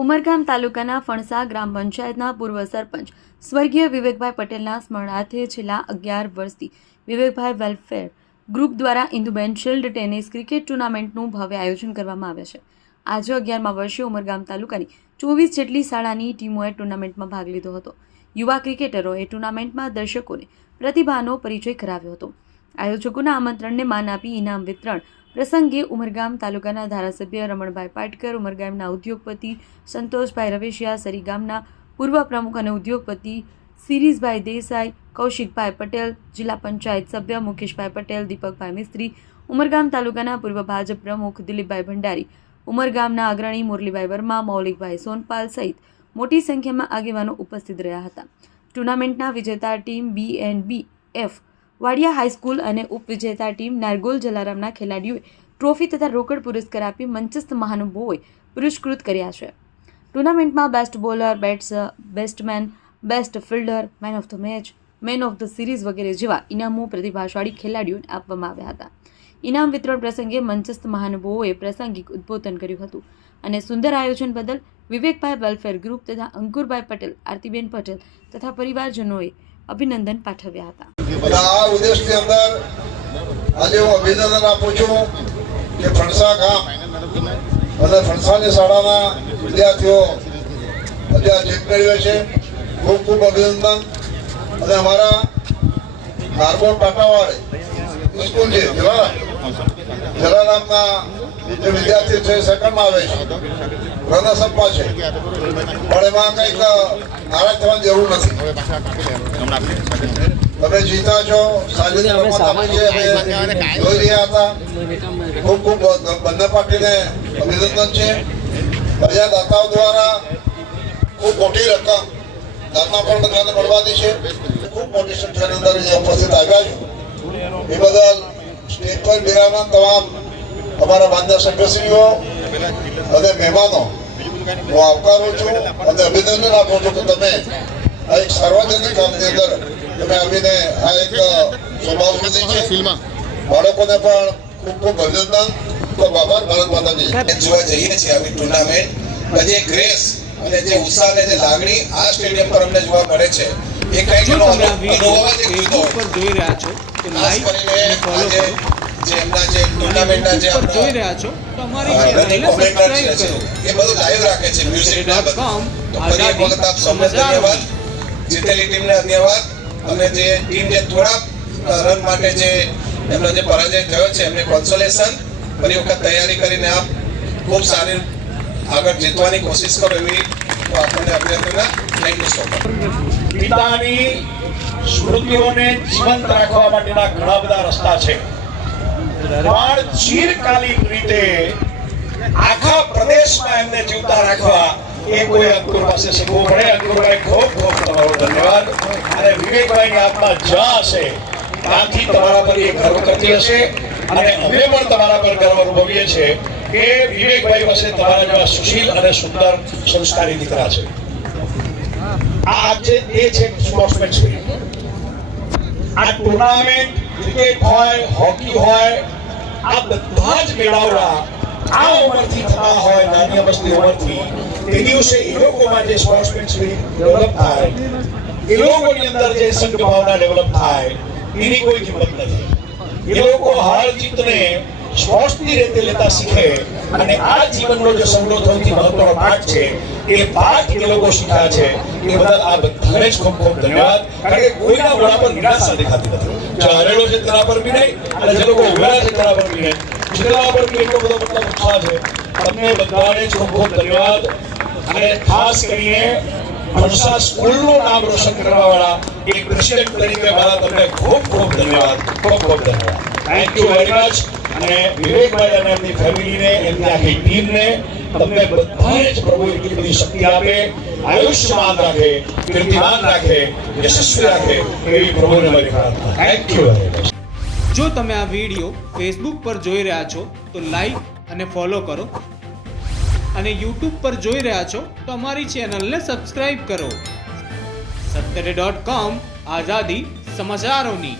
ઉમરગામ તાલુકાના ફણસા ગ્રામ પંચાયતના પૂર્વ સરપંચ સ્વર્ગીય વિવેકભાઈ પટેલના સ્મરણાર્થે છેલ્લા અગિયાર વર્ષથી વિવેકભાઈ વેલફેર ગ્રુપ દ્વારા ઇન્દુબેન શિલ્ડ ટેનિસ ક્રિકેટ ટુર્નામેન્ટનું ભવ્ય આયોજન કરવામાં આવે છે. આજે અગિયારમાં વર્ષે ઉમરગામ તાલુકાની ચોવીસ જેટલી શાળાની ટીમોએ ટુર્નામેન્ટમાં ભાગ લીધો હતો. યુવા ક્રિકેટરોએ ટુર્નામેન્ટમાં દર્શકોને પ્રતિભાનો પરિચય કરાવ્યો હતો. આયોજકોના આમંત્રણને માન આપી ઇનામ વિતરણ પ્રસંગે ઉમરગામ તાલુકાના ધારાસભ્ય રમણભાઈ પાટકર, ઉમરગામના ઉદ્યોગપતિ સંતોષભાઈ રવેશિયા, સરીગામના પૂર્વ પ્રમુખ અને ઉદ્યોગપતિ સિરીઝભાઈ દેસાઈ, કૌશિકભાઈ પટેલ, જિલ્લા પંચાયત સભ્ય મુકેશભાઈ પટેલ, દીપકભાઈ મિસ્ત્રી, ઉમરગામ તાલુકાના પૂર્વ ભાજપ પ્રમુખ દિલીપભાઈ ભંડારી, ઉમરગામના અગ્રણી મુરલીભાઈ વર્મા, મૌલિકભાઈ સોનપાલ સહિત મોટી સંખ્યામાં આગેવાનો ઉપસ્થિત રહ્યા હતા. ટુર્નામેન્ટના વિજેતા team B and B F Wadia high school અને ઉપવિજેતા ટીમ નારગોલ જલારામના ખેલાડીઓએ ટ્રોફી તથા રોકડ પુરસ્કાર આપી મંચસ્થ મહાનુભાવોએ પુરસ્કૃત કર્યા છે. ટુર્નામેન્ટમાં best bowler bats batsman best fielder man of the match man of the series વગેરે જેવા ઇનામો પ્રતિભાશાળી ખેલાડીઓને આપવામાં આવ્યા હતા. ઇનામ વિતરણ પ્રસંગે મંચસ્થ મહાનુભાવોએ પ્રાસંગિક ઉદ્બોધન કર્યું હતું અને સુંદર આયોજન બદલ વિવેકભાઈ વેલફેર ગ્રુપ તથા અંકુરભાઈ પટેલ, આરતીબેન પટેલ તથા પરિવારજનોએ અભિનંદન પાઠવ્યા હતા. અને આ ઉદ્દેશની અંદર આજે હું અભિનંદન આપું છું કે ફણસા ગામ અને ફણસાની શાળાના વિદ્યાર્થીઓ અત્યારે જીત મેળવે છે. ખૂબ ખૂબ અભિનંદન. અને અમારા નારગોલ ટાટાવાળી સ્કૂલ છે, જલારામ. જલારામના જે વિદ્યાર્થી છે સેકન્ડમાં આવે છે. રનર્સઅપમાં છે. પણ એમાં કંઈક નારાજ થવાની જરૂર નથી. તમે જીતા છો રીતે રમત આપી છે અમે જોઈ રહ્યા હતા. ખૂબ ખૂબ બંને પાર્ટીને અભિનંદન છે. દાતાઓ દ્વારા ખૂબ મોટી રકમ દાતા પણ બધાને મળવાની છે. ખૂબ મોટી સંખ્યાની અંદર અહીંયા ઉપસ્થિત આવ્યા છે. એ બદલ સ્ટેજ પર બિરાજમાન તમામ અમારા માન્ય સભ્યશ્રીઓ અને મહેમાનો હું આવકારું છું અને અભિનંદન આપું છું કે તમે આ એક સાર્વજનિક કામની અંદર તમે આવીને આ એક સ્વભાવ છે. બાળકોને પણ ખૂબ ખૂબ અભિનંદન. ખૂબ આભાર ભારત માતાજી. જોવા જઈએ છીએ આવી ટુર્નામેન્ટ અને જે ગ્રેસ અને જે ઉત્સાહ અને જે લાગણી આ સ્ટેડિયમ પર અમને જોવા મળે છે એ કઈ અનુભવ જ એક જુદો જોઈ રહ્યા છો તો ખાસ કરીને ફોલો આજે કરો. જે એમના જે ટુર્નામેન્ટના જે જોઈ રહ્યા છો તો અમારી ચેનલને સબસ્ક્રાઇબ કરો એ બધું લાઈવ રાખે છે મ્યુઝિક ના બધું. તો ફરી એક વખત આપ સૌને ધન્યવાદ. જીતેલી ટીમને ધન્યવાદ. અને જે ટીમ જે થોડા રન માટે જે એમનો જે પરાજય થયો છે એમને કોન્સોલેશન ફરી વખત તૈયારી કરીને આપ ખૂબ સારી આગળ જીતવાની કોશિશ કરો એવી તો આપણને અભિનંદન થેન્ક યુ સો મચ પિતાની સ્મૃતિઓને જીવંત રાખવા માટેના ઘણા બધા રસ્તા છે. પણ ચીરકાલીન રીતે આખા પ્રદેશમાં એમને જીવતા રાખવા એ કોઈ અંકુર પાસે શીખવું પડે અંકુરભાઈ ખૂબ ખૂબ તમારો ધન્યવાદ. અને વિવેકભાઈની આત્મા જ્યાં હશે, ત્યાંથી તમારા પર એ ગર્વ કરતી હશે. અને અમે પણ તમારા પર ગર્વ અનુભવીએ છીએ કે વિવેકભાઈ પાસે તમારા જેવા સુશીલ અને સુંદર સંસ્કારી દીકરા છે. આ આજે એ છે સ્પોર્ટ્સમેન સ્પિરિટ આ ટુર્નામેન્ટ ક્રિકેટ હોય, હોકી હોય, આ બધા જ મેળાવડા આ ઉંમરથી થતા હોય, નાની અમસ્તી ઉંમરથી, તે દિવસે એ લોકોમાં જે સ્પોર્ટ્સમેન સ્પિરિટ ડેવલપ થાય, એ લોકોની અંદર જે સંઘ ભાવના ડેવલપ થાય, એની કોઈ કિંમત નથી. એ લોકો હાર જીતને સ્પોર્ટ્સની રીતે લેતા શીખે અને આ જીવનનો જે સૌનો સૌથી મહત્વનો પાઠ છે, એ પાઠ એ લોકો શીખ્યા છે. એ બદલ આ બધાને જ ખૂબ ખૂબ ધન્યવાદ. કારણ કે કોઈના મોઢા પર નિરાશા દેખાતી નથી. જે હરેલો છે તેના પર બી નહીં, અને જે લોકો ઉભેલા છે તેના પર બી નહીં. જીતેલા પર બી એટલો બધો મતલબ ઉત્સાહ છે. તમને બધાને જ ખૂબ ખૂબ ધન્યવાદ. અને ખાસ કરીને ભણસા સ્કૂલનું નામ રોશન કરવા વાળા એક પ્રેસિડેન્ટ તરીકે મારા તમને ખૂબ ખૂબ ધન્યવાદ. ખૂબ ખૂબ ધન્યવાદ. થેન્ક યુ વેરી મચ અને વિવેકભાઈ અને એમની ફેમિલીને, એમની આખી ટીમને તમને બધાને જ પ્રભુ એટલી બધી શક્તિ આપે આયુષ્યમાન રાખે કીર્તિમાન રાખે, યશસ્વી રાખે એવી પ્રભુને મારી પ્રાર્થના. થેન્ક યુ વેરી મચ જો તમે આ વીડિયો ફેસબુક પર જોઈ રહ્યા છો, તો લાઈક અને ફોલો કરો. અને યુટ્યુબ પર જોઈ રહ્યા છો, તો અમારી ચેનલને સબસ્ક્રાઈબ કરો. સત્તરે ડોટ કોમ આઝાદી સમાચારોની.